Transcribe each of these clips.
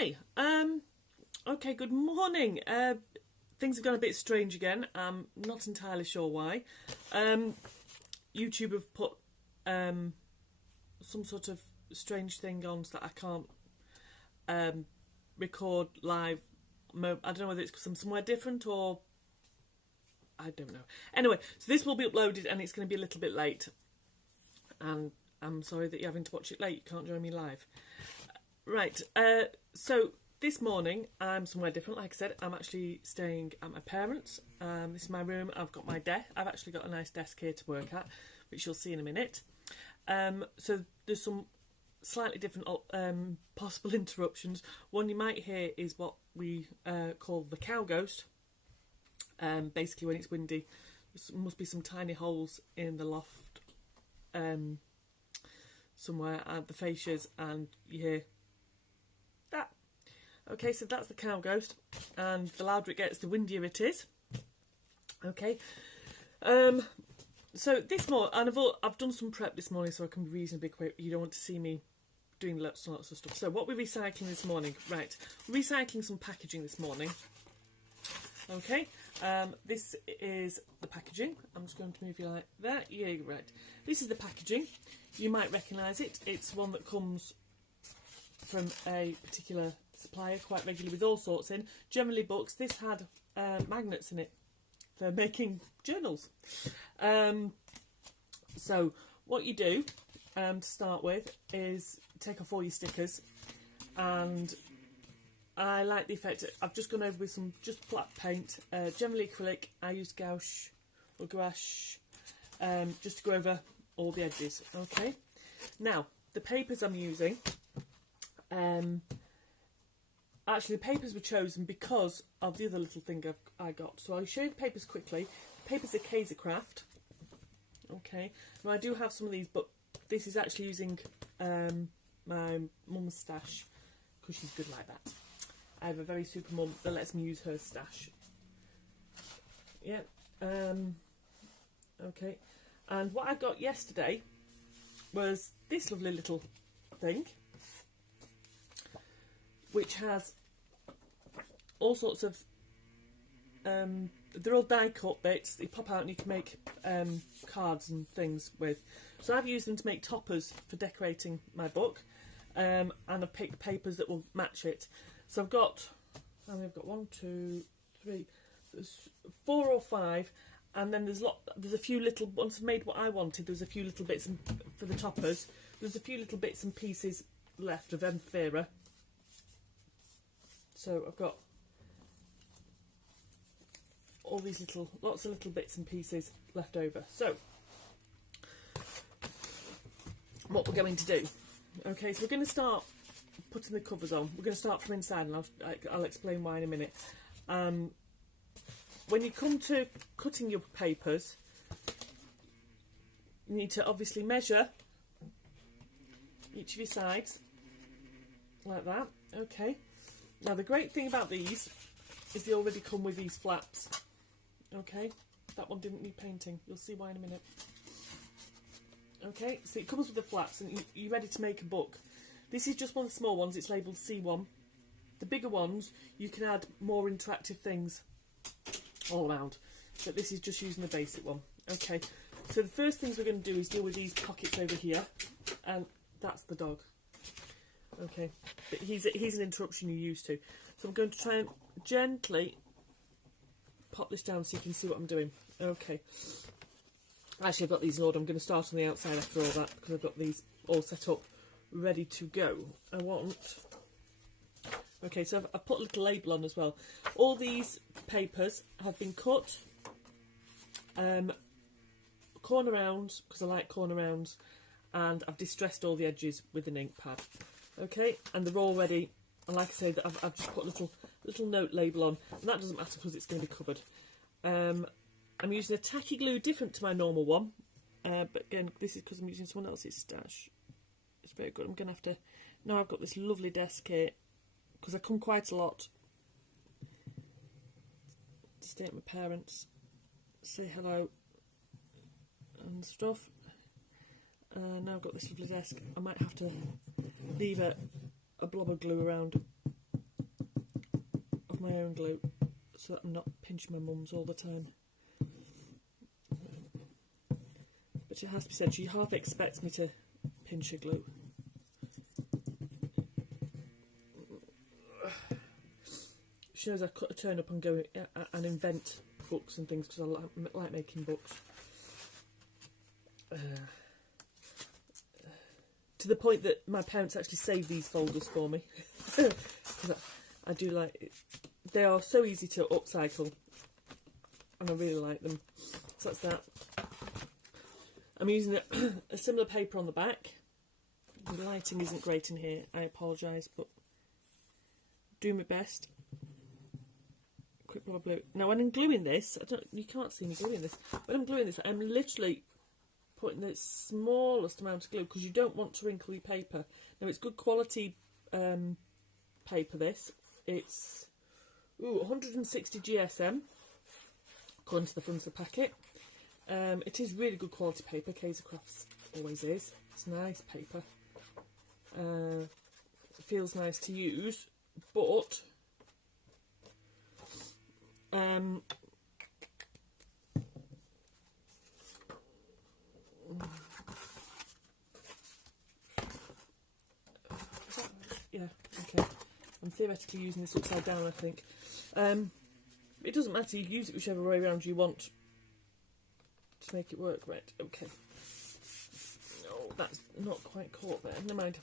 Hi. Okay, good morning. Things have gone a bit strange again. I'm not entirely sure why. YouTube have put some sort of strange thing on so that I can't record live. I don't know whether it's because I'm somewhere different or I don't know. Anyway, so this will be uploaded and it's going to be a little bit late. And I'm sorry that you're having to watch it late. You can't join me live. Right, so this morning I'm somewhere different. Like I said, I'm actually staying at my parents'. This is my room. I've got my desk. I've actually got a nice desk here to work at, which you'll see in a minute. So there's some slightly different possible interruptions. One you might hear is what we call the cow ghost. Basically, when it's windy, there must be some tiny holes in the loft somewhere at the fascias, and you hear that. Okay, so that's the cow ghost, and the louder it gets, the windier it is. Okay, so this morning, and I've done some prep this morning, so I can be reasonably quick. You don't want to see me doing lots and lots of stuff. So what we're recycling this morning, right? We're recycling some packaging this morning. Okay, this is the packaging. I'm just going to move you like that. Yeah, right. This is the packaging. You might recognise it. It's one that comes from a particular supplier quite regularly with all sorts in. Generally books. This had magnets in it for making journals. So what you do to start with is take off all your stickers, and I like the effect. I've just gone over with some just flat paint, generally acrylic. I use gouache or gouache just to go over all the edges. Okay, now the papers I'm using, actually the papers were chosen because of the other little thing I got. So I'll show you the papers quickly. The papers are Kaiser Craft. Okay, now I do have some of these, but this is actually using my mum's stash because she's good like that. I have a very super mum that lets me use her stash. Yeah. Okay. And what I got yesterday was this lovely little thing, which has all sorts of they're all die cut bits that you pop out and you can make cards and things with. So I've used them to make toppers for decorating my book, and I've picked papers that will match it. So I've got 1, 2, 3, there's 4 or 5, and then there's a few little, once I've made what I wanted, there's a few little bits for the toppers. There's a few little bits and pieces left of Emphera. So I've got all these lots of little bits and pieces left over. So what we're going to do, okay, so we're going to start putting the covers on. We're going to start from inside, and I'll explain why in a minute. When you come to cutting your papers, you need to obviously measure each of your sides like that. Okay, now the great thing about these is they already come with these flaps. Okay, that one didn't need painting. You'll see why in a minute. Okay, so it comes with the flaps, and you're ready to make a book. This is just one of the small ones. It's labelled C1. The bigger ones, you can add more interactive things all around. But this is just using the basic one. Okay, so the first things we're going to do is deal with these pockets over here. And that's the dog. Okay, but he's an interruption you're used to. So I'm going to try and gently pop this down so you can see what I'm doing. Okay. Actually, I've got these in order. I'm going to start on the outside after all that because I've got these all set up, ready to go. Okay, so I've put a little label on as well. All these papers have been cut corner round, because I like corner rounds, and I've distressed all the edges with an ink pad. Okay, and they're all ready. And like I say, that I've just put a little note label on, and that doesn't matter because it's going to be covered. I'm using a tacky glue different to my normal one, but again, this is because I'm using someone else's stash. It's very good. I'm going to have to, now I've got this lovely desk here, because I come quite a lot to stay at my parents', say hello and stuff. Now I've got this lovely desk. I might have to leave a blob of glue around my own glue so that I'm not pinching my mum's all the time. But it has to be said, she half expects me to pinch her glue. She knows I turn up and go and invent books and things because I like making books. To the point that my parents actually save these folders for me. Because I do like it. They are so easy to upcycle and I really like them. So that's that. I'm using a similar paper on the back. The lighting isn't great in here, I apologise, but do my best. Quick blob glue. Now when I'm gluing this, you can't see me gluing this. When I'm gluing this, I'm literally putting the smallest amount of glue because you don't want to wrinkle your paper. Now it's good quality paper, this. It's 160 GSM, according to the front of the packet. It is really good quality paper. Kaiser Crafts always is. It's nice paper. It feels nice to use, but yeah, okay. I'm theoretically using this upside down, I think. It doesn't matter, you use it whichever way around you want to make it work, right? Okay. No, that's not quite caught there. Never mind.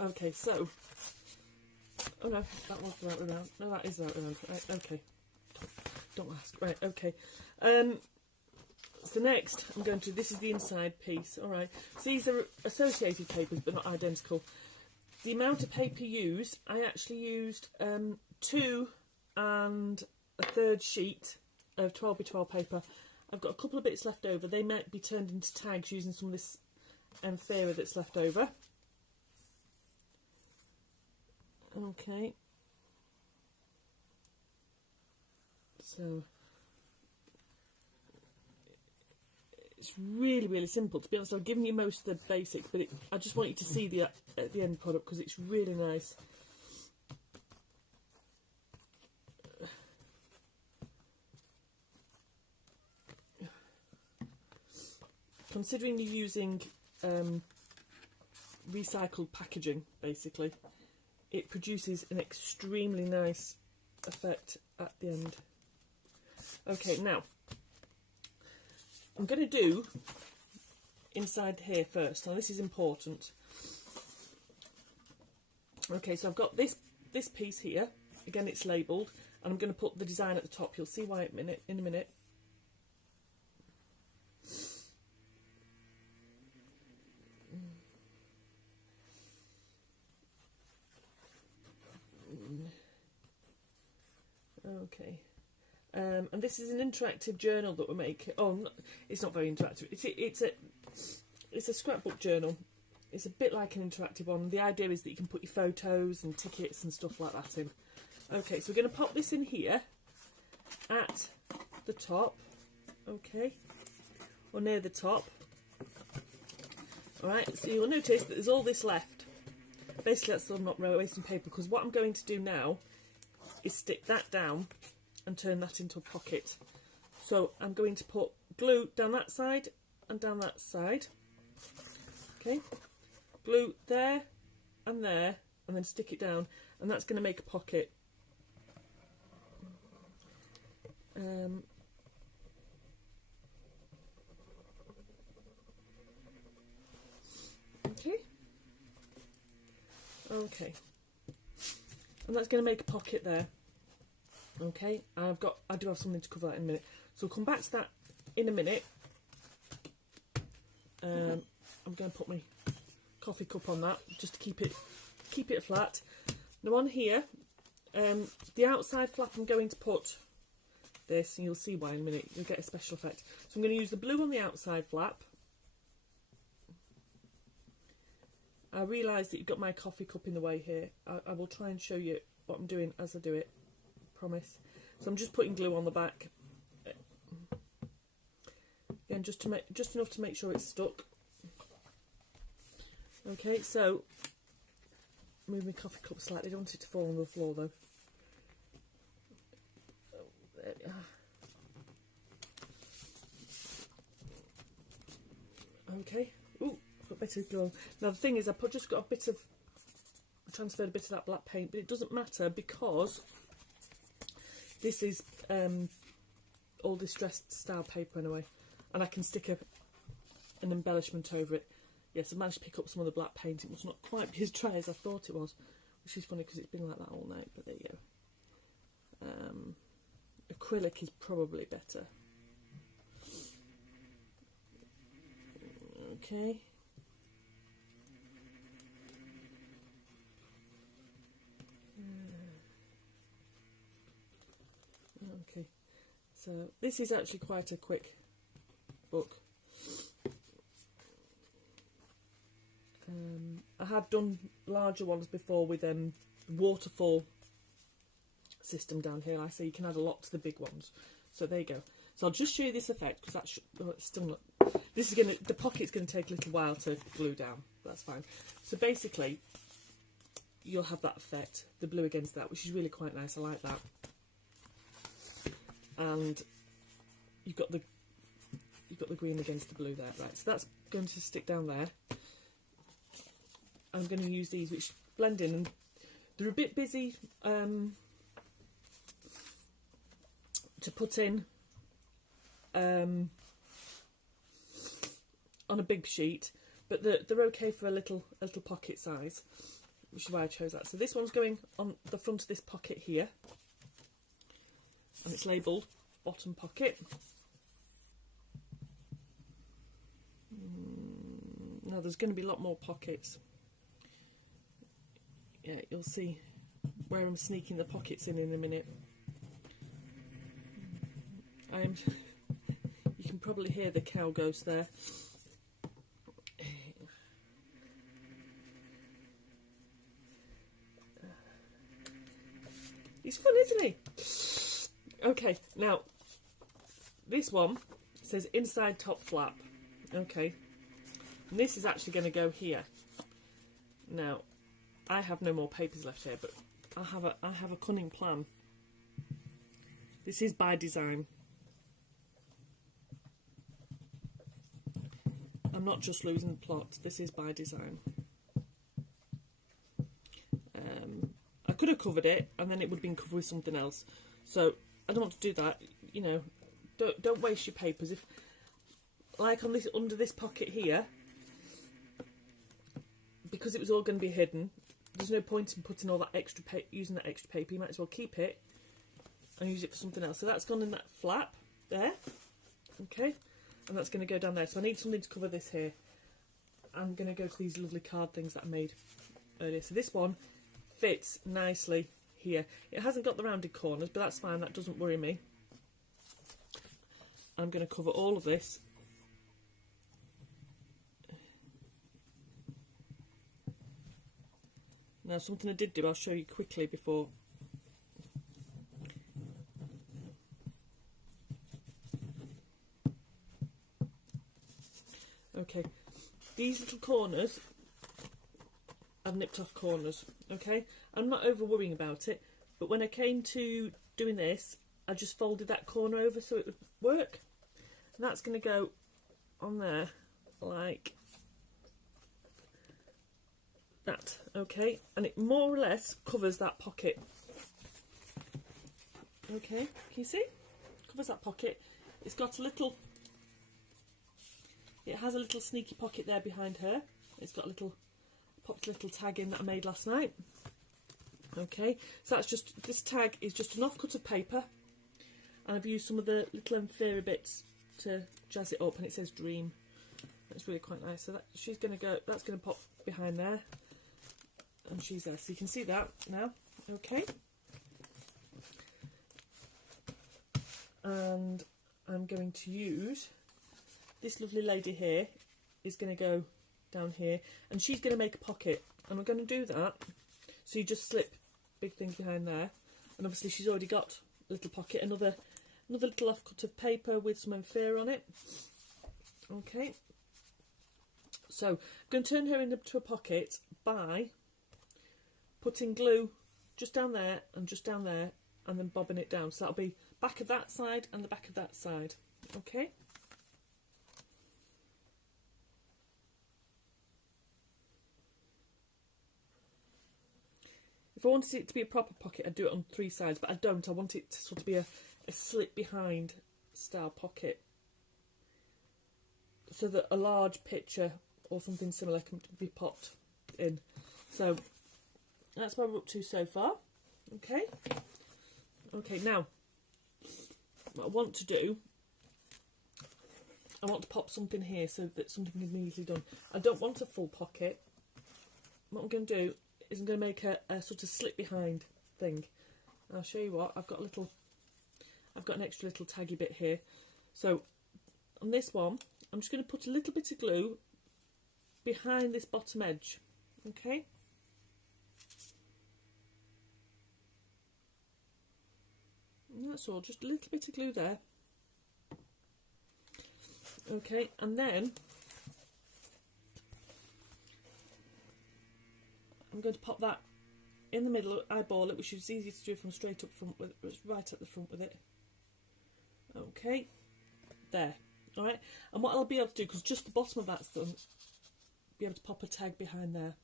Okay, so. Oh no, that was the right way around. No, that is the right way around. Right, okay. Don't ask. Right, okay. So next, I'm going to. This is the inside piece. All right. So these are associated papers, but not identical. The amount of paper used, I actually used 2 1/3 sheet of 12 by 12 paper. I've got a couple of bits left over. They might be turned into tags using some of this Amphera that's left over. Okay. So it's really, really simple. To be honest, I've given you most of the basics, but I just want you to see the end product because it's really nice. Considering you're using recycled packaging, basically, it produces an extremely nice effect at the end. Okay, now I'm going to do inside here first. Now this is important. Okay, so I've got this piece here. Again, it's labelled, and I'm going to put the design at the top. You'll see why in a minute. Okay, and this is an interactive journal that we're making. Oh, it's not very interactive. It's a scrapbook journal. It's a bit like an interactive one. The idea is that you can put your photos and tickets and stuff like that in. Okay, so we're going to pop this in here at the top. Okay, or near the top. All right. So you'll notice that there's all this left. Basically, that's so I'm not wasting paper because what I'm going to do now is stick that down and turn that into a pocket. So I'm going to put glue down that side and down that side. Okay, glue there, and then stick it down, and that's going to make a pocket. Okay, and that's going to make a pocket there. Okay, I do have something to cover that in a minute, so we'll come back to that in a minute. I'm going to put my coffee cup on that just to keep it flat. Now on here, the outside flap, I'm going to put this, and you'll see why in a minute. You'll get a special effect. So I'm going to use the blue on the outside flap. I realise that you've got my coffee cup in the way here. I will try and show you what I'm doing as I do it. Promise. So I'm just putting glue on the back. Again, just enough to make sure it's stuck. Okay, so move my coffee cup slightly. I don't want it to fall on the floor though. There we are. Okay. Ooh, got a bit of glow. Now the thing is, just got a bit of, transferred a bit of that black paint, but it doesn't matter because this is all distressed style paper anyway, and I can stick an embellishment over it. Yes, I managed to pick up some of the black paint. It was not quite be as dry as I thought it was, which is funny because it's been like that all night, but there you go. Acrylic is probably better. Okay. Okay, so this is actually quite a quick book. I have done larger ones before with waterfall system down here. I say you can add a lot to the big ones. So there you go. So I'll just show you this effect because that's it's still not. This is the pocket's going to take a little while to glue down. That's fine. So basically, you'll have that effect, the blue against that, which is really quite nice. I like that. And you've got the green against the blue there, right? So that's going to stick down there. I'm going to use these which blend in, and they're a bit busy to put in on a big sheet, but they're okay for a little pocket size, which is why I chose that. So this one's going on the front of this pocket here, and it's labelled bottom pocket. Now there's going to be a lot more pockets. Yeah, you'll see where I'm sneaking the pockets in a minute. You can probably hear the cow ghost there. He's fun, isn't he? Okay, now this one says inside top flap. Okay, and this is actually going to go here. Now, I have no more papers left here, but I have a cunning plan. This is by design. I'm not just losing the plot. This is by design. I could have covered it, and then it would have been covered with something else. So I don't want to do that. You know, don't waste your papers. If, like on this, under this pocket here, because it was all going to be hidden, there's no point in putting all that extra using that extra paper. You might as well keep it and use it for something else. So that's gone in that flap there, okay, and that's going to go down there. So I need something to cover this here. I'm going to go to these lovely card things that I made earlier. So this one fits nicely here. It hasn't got the rounded corners, but that's fine. That doesn't worry me. I'm going to cover all of this. Now, something I did do, I'll show you quickly before. Okay, these little corners, I've nipped off corners, okay? I'm not over worrying about it, but when I came to doing this, I just folded that corner over so it would work. And that's going to go on there like that, okay, and it more or less covers that pocket. Okay, can you see? Covers that pocket. It's got a little, it has a little sneaky pocket there behind her. It's got a little, popped a little tag in that I made last night. Okay, so that's just, this tag is just an offcut of paper, and I've used some of the little inferior bits to jazz it up, and it says dream. That's really quite nice. So that she's going to go, that's going to pop behind there, and she's there. So you can see that now, okay. And I'm going to use this lovely lady here, is going to go down here, and she's going to make a pocket, and we're going to do that. So you just slip big things behind there, and obviously she's already got a little pocket, another little offcut of paper with some inferior on it. Okay, so I'm going to turn her into a pocket by putting glue just down there and just down there, and then bobbing it down. So that'll be back of that side and the back of that side. Okay. If I wanted it to be a proper pocket, I'd do it on 3 sides, but I don't. I want it to sort of be a slip behind style pocket, so that a large picture or something similar can be popped in. So that's what we're up to so far. Okay. Okay, now what I want to do, I want to pop something here so that something can be easily done. I don't want a full pocket. What I'm going to do is I'm going to make a sort of slip behind thing. I'll show you what. I've got an extra little taggy bit here. So on this one, I'm just going to put a little bit of glue behind this bottom edge. Okay. And that's all, just a little bit of glue there. Okay, and then I'm going to pop that in the middle, eyeball it, which is easy to do from straight up front with, it's right at the front with it. Okay, there. Alright, and what I'll be able to do, because just the bottom of that's done, be able to pop a tag behind there.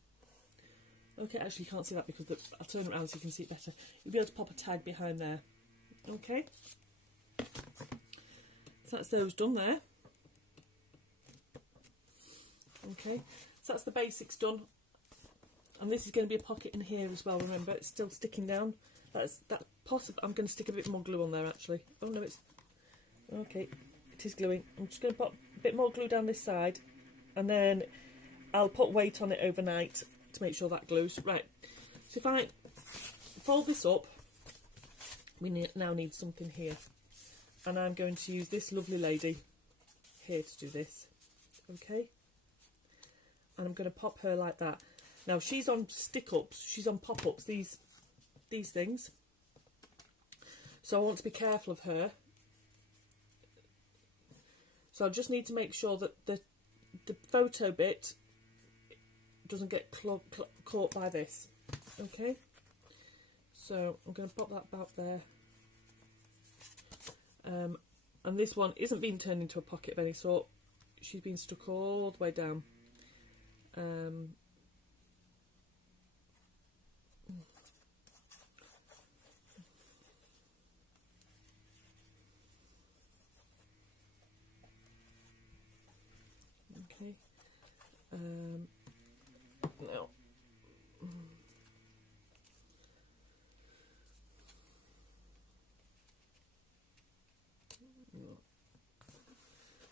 Okay, actually you can't see that because I'll turn it around so you can see it better. You'll be able to pop a tag behind there. Okay, so that's those done there. Okay, so that's the basics done. And this is going to be a pocket in here as well, remember, it's still sticking down. That's possible. I'm going to stick a bit more glue on there actually. Oh no, it's okay, it is gluing. I'm just going to put a bit more glue down this side, and then I'll put weight on it overnight to make sure that glues. Right, so if I fold this up, we now need something here, and I'm going to use this lovely lady here to do this. Okay, and I'm going to pop her like that. Now she's on stick-ups, she's on pop-ups, these things, so I want to be careful of her. So I just need to make sure that the photo bit doesn't get caught by this. Okay, so I'm going to pop that back there, and this one isn't being turned into a pocket of any sort, she's been stuck all the way down. Okay, now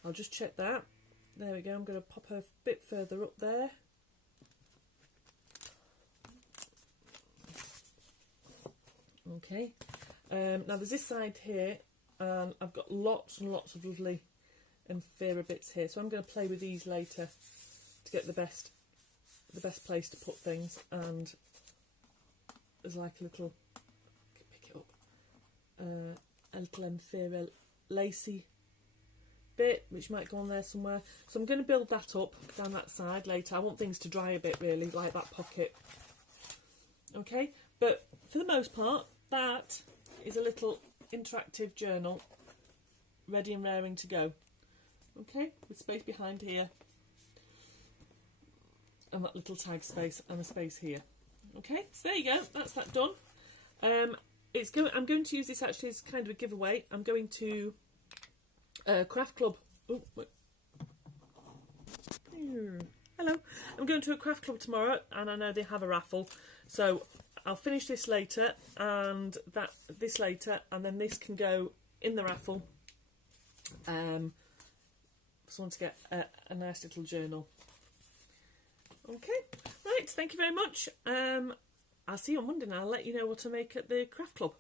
I'll just check that. There we go, I'm going to pop her a bit further up there. Okay, now there's this side here, and I've got lots and lots of lovely fairer bits here, so I'm going to play with these later to get the best place to put things. And there's like a little, pick it up, a little fairer lacy bit which might go on there somewhere, so I'm going to build that up down that side later. I want things to dry a bit really, like that pocket. Okay, but for the most part that is a little interactive journal ready and raring to go. Okay, with space behind here and that little tag space and a space here. Okay, so there you go, that's that done. I'm going to use this actually as kind of a giveaway. I'm going to craft club. Oh, wait. Hello. I'm going to a craft club tomorrow, and I know they have a raffle, so I'll finish this later, and this later, and then this can go in the raffle. Someone to get a nice little journal. Okay, right, thank you very much. I'll see you on Monday, and I'll let you know what to make at the craft club.